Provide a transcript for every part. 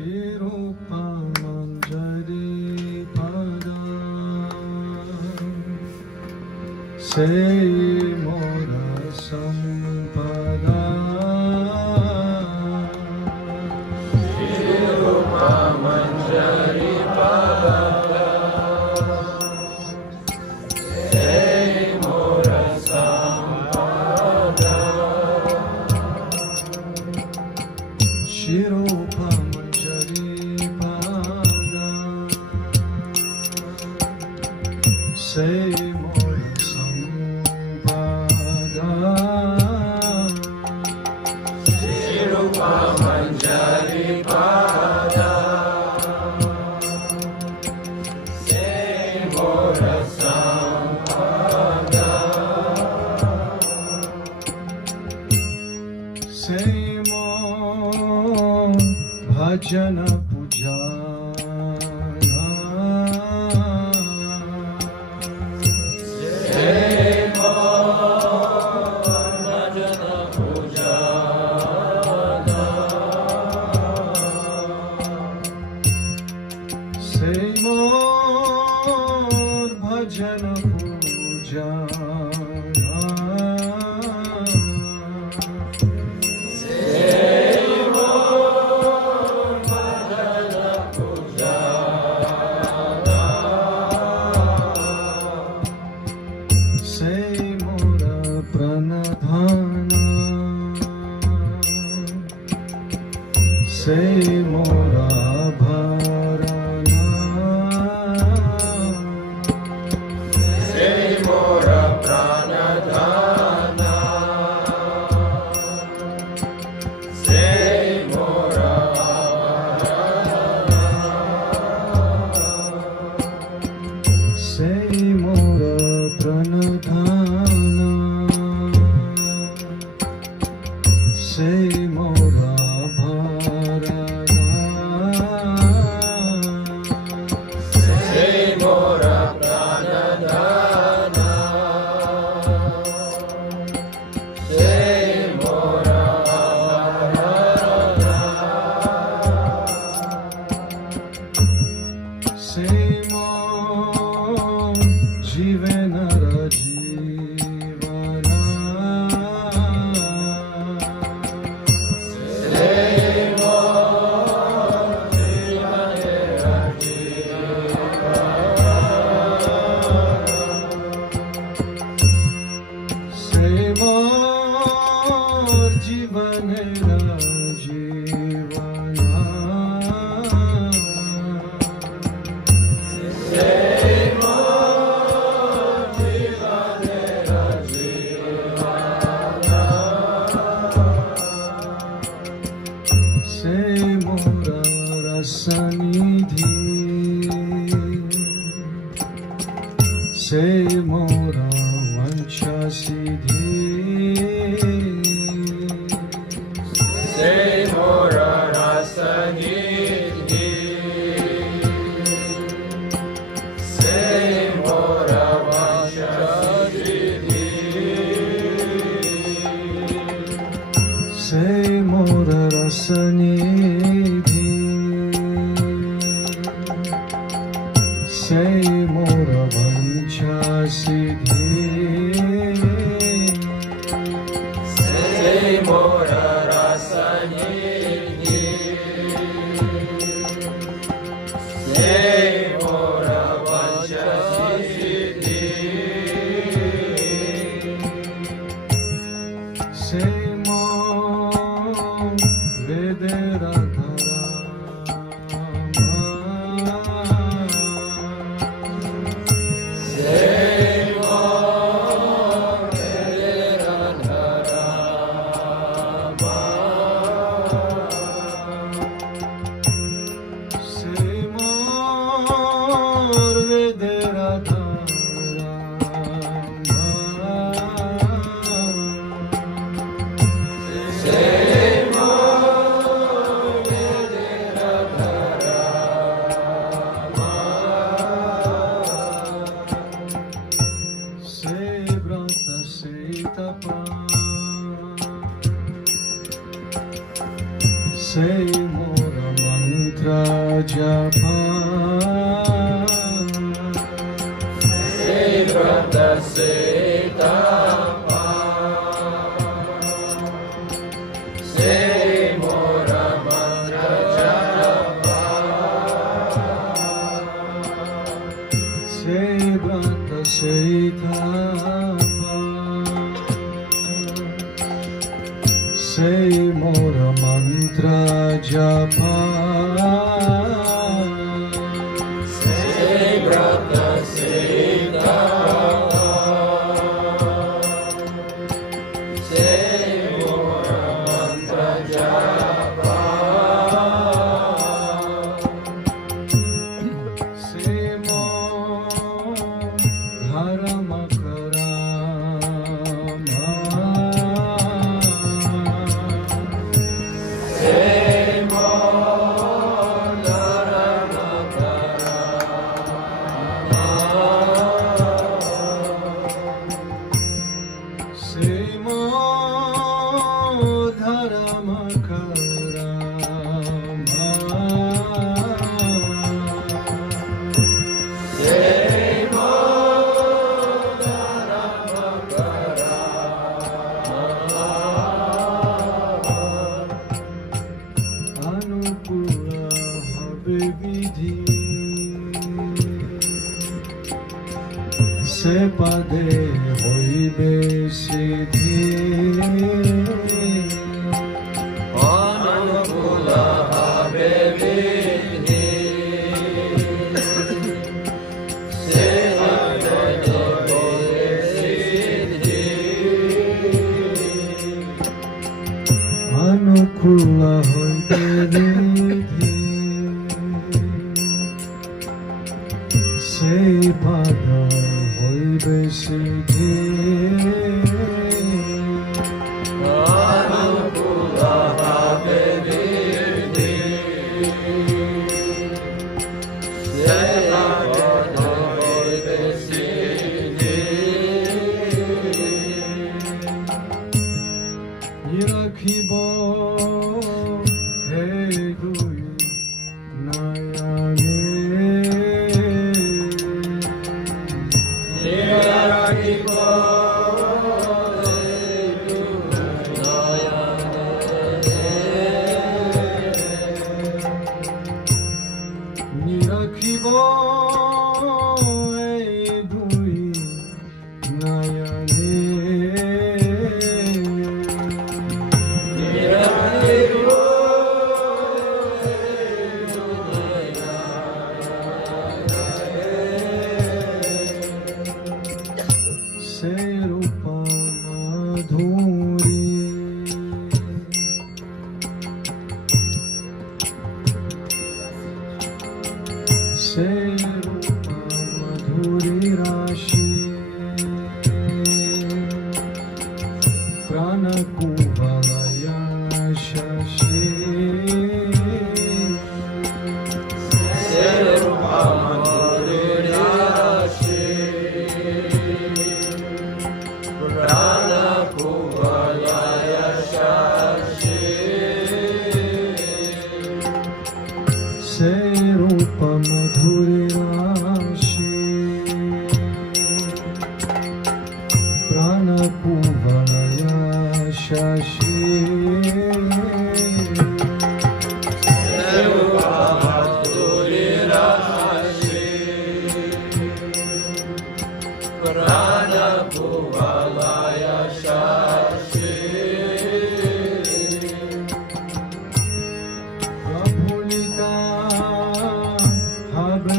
Shirupamandari pada Se mora sampada Shirupamandari pada Shirupamandari pada Se mora sampada Shirupamandari pada Se mora sampada Se Bhajana pujana Semo bhajana pujana Semo bhajana pujana Se mora bharana Se mora pranadhana Se mora Se mora pranadhana Se mora Se mora pranadhana Se mora Se mo jivenara jivana Sanidhi Se mora vancha siddhi Se mora rasanidhi Se mora vanchasiddhi Se mora rasanidhi Se mora vancha siddhi Se mora rasanidhi Se mora vanchasiddhi Se mo vedera Say more. मंत्र जपा से व्रत से तपा से मोर मंत्र जपा से व्रत से तपा से मोर मंत्र जपा से व्रत से तपा से मोर मंत्र जपा से मोर धर्म से पदे হইবে সিদ্ধি अनुकूल হবে বিধি से पदे হইবে সিদ্ধি অনুকূল হইবে বিধি সেই পদ হইবে সিদ্ধি अनुकूल হবে বিধি से पदे হইবে সিদ্ধি রাখিব হে দুই নয়নে নিরাখিব নিরাখিব এই দুই নয়নে সে রূপ মাধুরী সে রূপ মাধুরী রাশি প্রাণ কুবলয় শশী से रूप मधुर राशि प्राण कुवलय शशि से रूप मधुरी राशि प्राण कुवलय शशि से रूप मधुर राशि प्राण कुवलय शशि प्रभुलिता हवे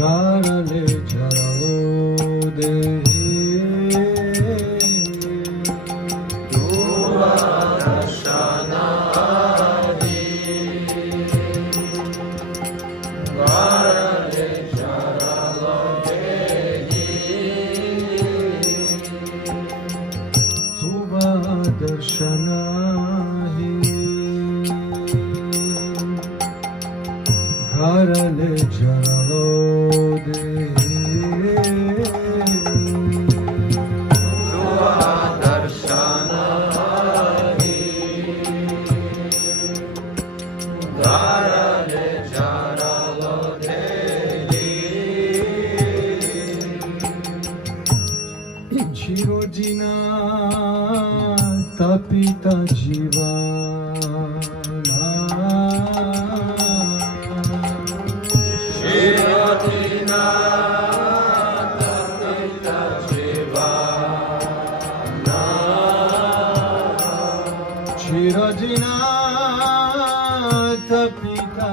Garale jaralo de Tua Darshana Adi Garale Jaralo Dehi Tuva darshanahi Garale jaralo de Tua Darshana Adi Garale Jaralo Dehi Chirodina tapita Shirodina Tapita Jivana Chirodina tapita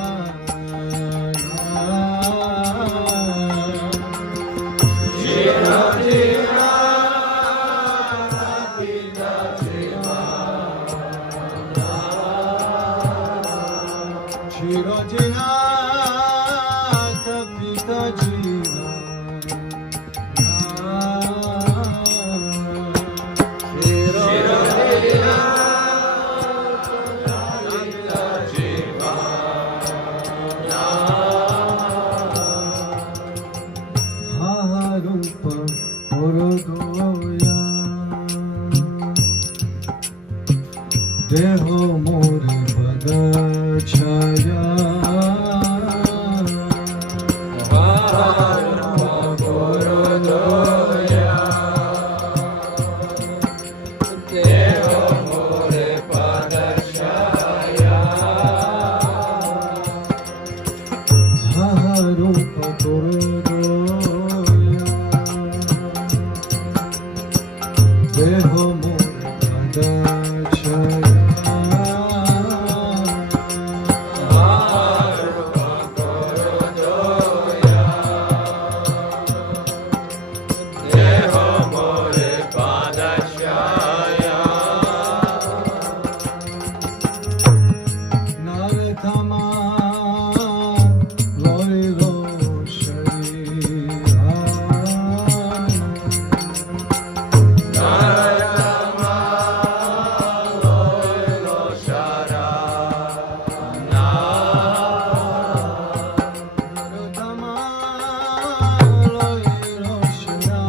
Shirodina Tapita Jivana Chirodina tapita Shirodina Tapita Jivana Harupa Orodoya Deho Mori Badachaya Varupa Gorodoya Deho More Padashaya Harupa Orodoya Deho Mori Badachaya Varupa Gorodoya Deho More Padashaya Naratama Loilo Shari'a Narayama Loilo Sharana Naratama Loilo Shari'a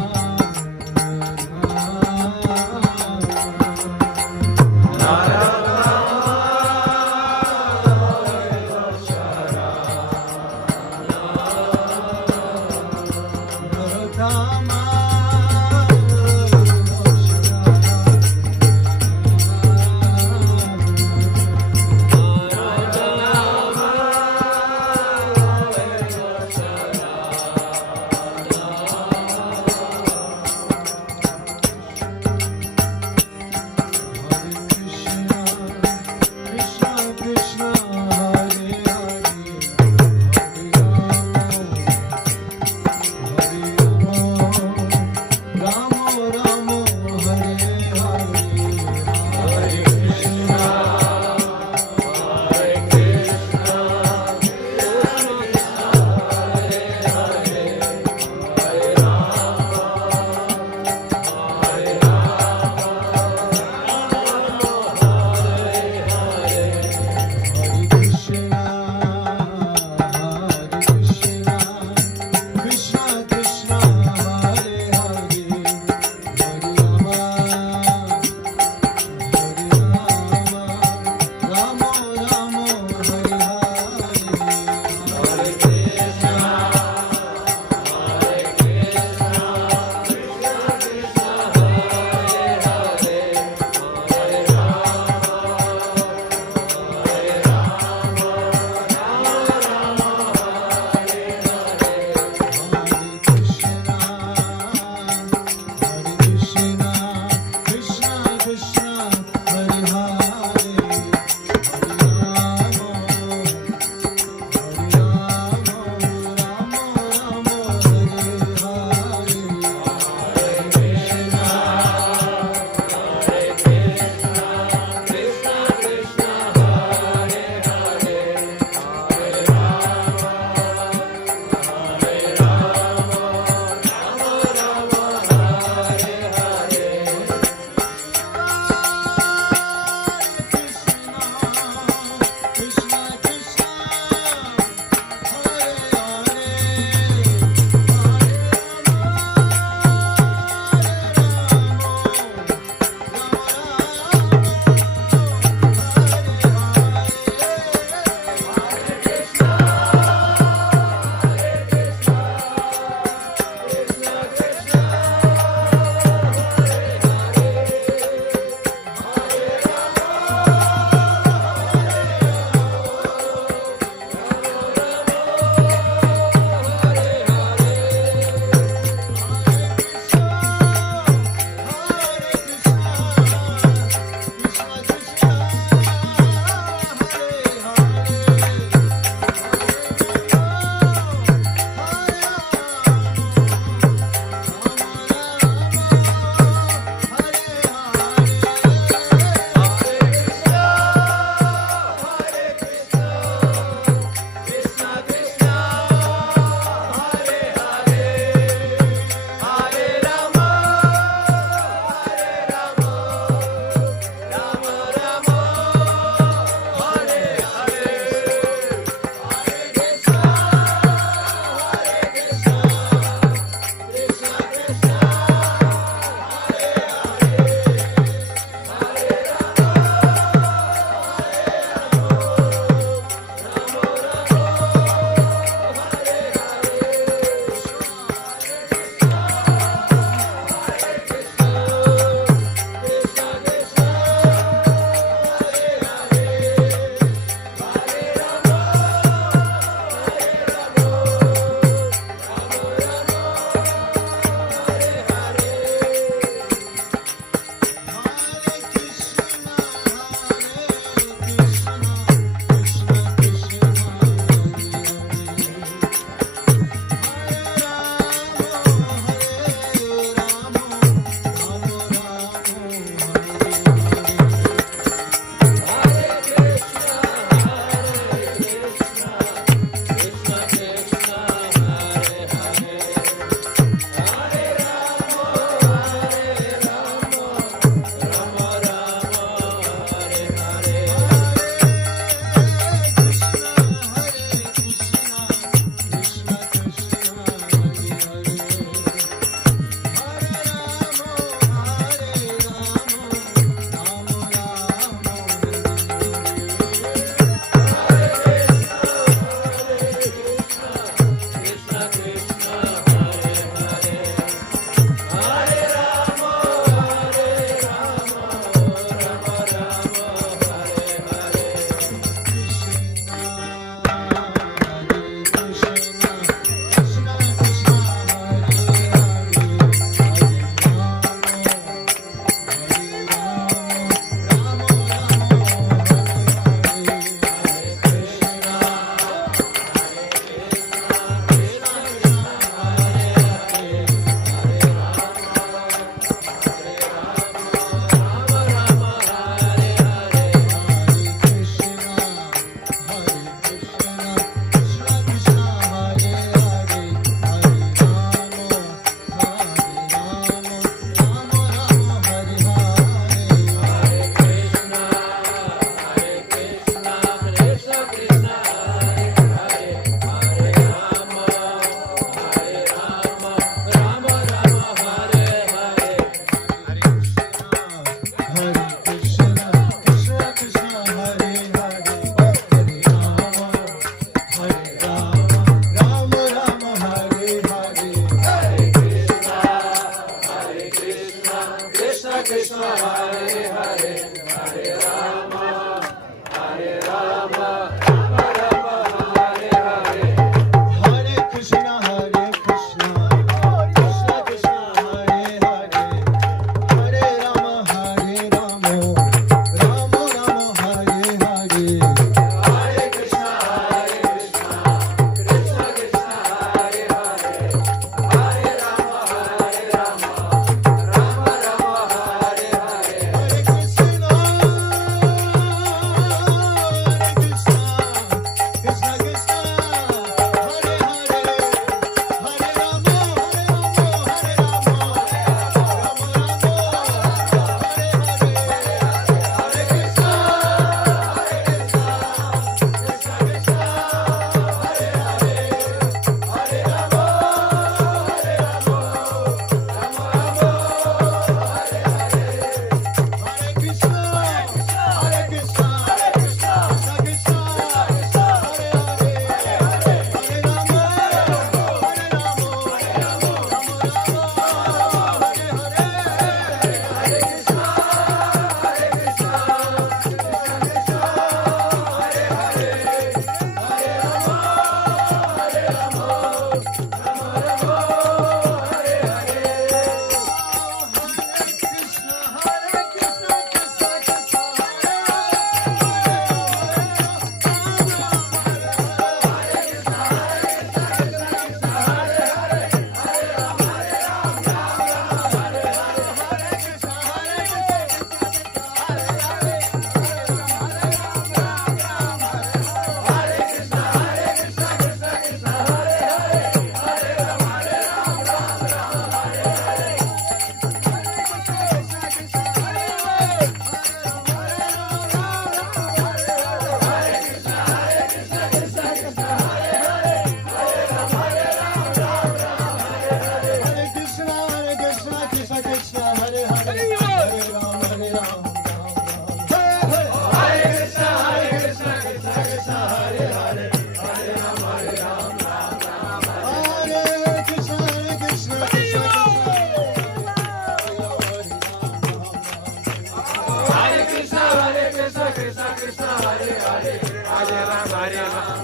Hare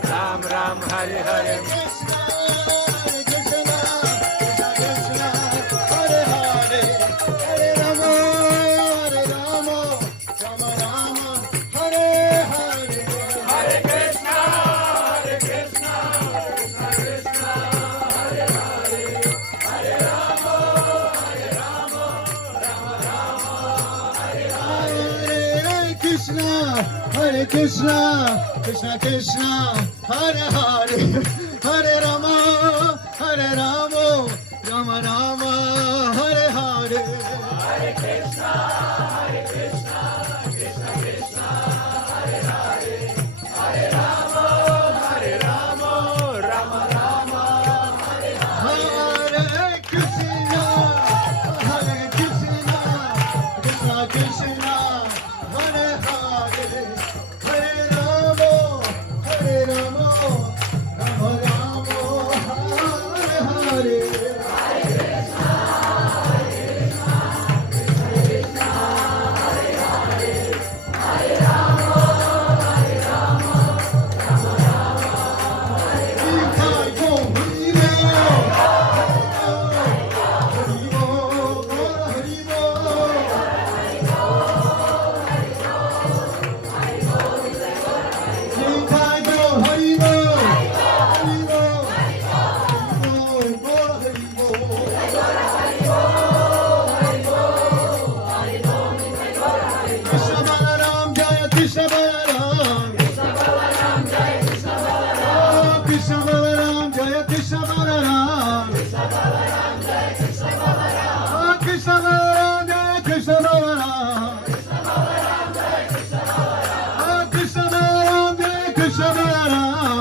Ram, Ram Hare Hare. Krishna, Krishna, Krishna, Hare Hare, Hare Rama, Rama Rama, Hare Hare. Hare Krishna, Krishna Krishna, Hare Hare, Hare Rama, Rama Rama, Hare Hare. Hare Krishna, Krishna Krishna, Hare Hare, Hare Rama, Rama Rama, Hare Hare. Hare Krishna, Krishna Krishna, Hare Hare, Hare Rama, Rama Rama, Hare Hare. Hare Krishna, Krishna Krishna, Hare Hare, Hare Rama, Rama Rama, Hare Hare. Krishna Balaram, Jaya Krishna Balaram, Krishna Balaram, Jaya Krishna Balaram, Krishna Balaram, Jaya Krishna Balaram, Krishna Balaram, Jaya Krishna Balaram, Krishna Balaram, Jaya Krishna Balaram,